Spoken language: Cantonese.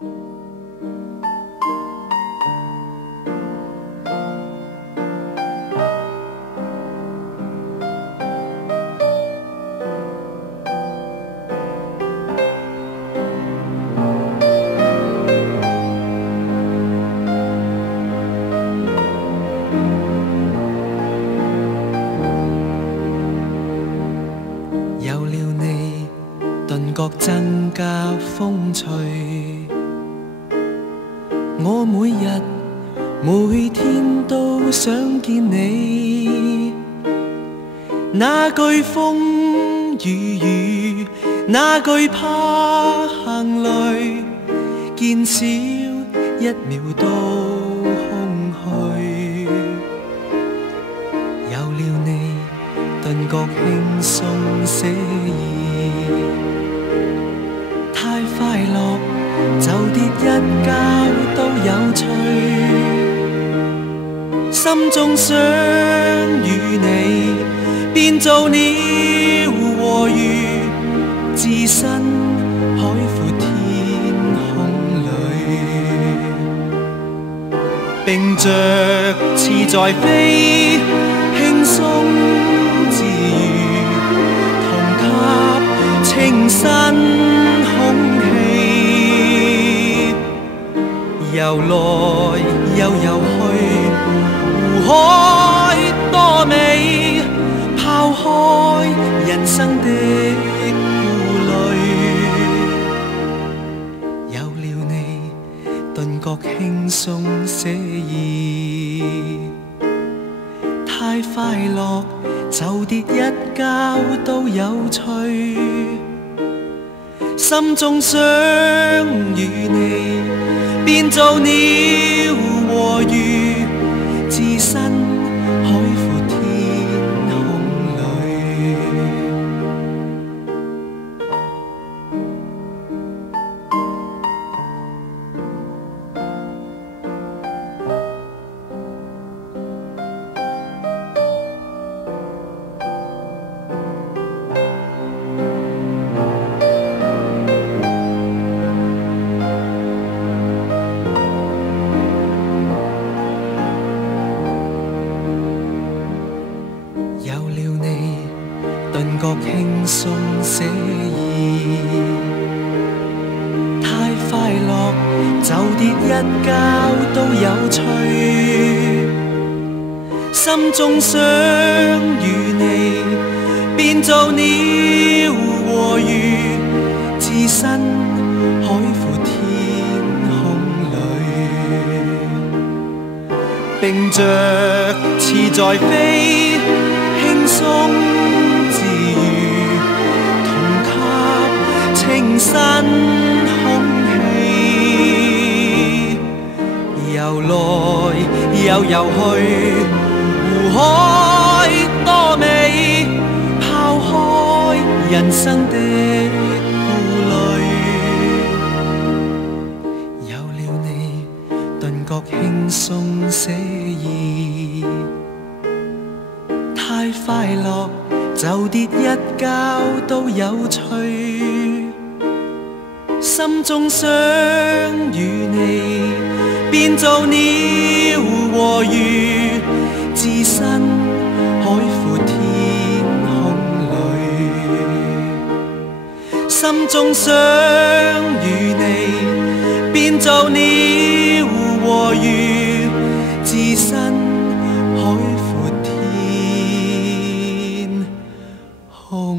有了你，頓覺增加風趣。我每日每天都想見你，那懼風與雨，那懼怕行雷，見少一秒都空虛。有了你，頓覺輕鬆寫意，太快樂就跌一跤都有趣，心中想與你變做鳥和魚，置身海闊天空裏，並著翅在飛，輕鬆自如，同吸清新空氣，遊來又遊去，湖海多美，拋開人生的顧慮，有了你，頓覺輕鬆寫意，太快樂就跌一跤都有趣，心中想與你變做鳥和魚，置身海闊天空裏。有了你，頓覺輕鬆寫意，太快樂就跌一跤都有趣，心中想與你變做鳥和魚，置身海闊天空裏，並著翅在飛，輕鬆自如，同吸清新空氣，遊來又遊去，湖海多美，拋開人生的顧慮，有了你，頓覺輕鬆寫意，太快樂就跌一跤都有趣，心中想與你變做鳥和魚，置身海闊天空裏，心中想與你變做鳥和魚，置身海闊天空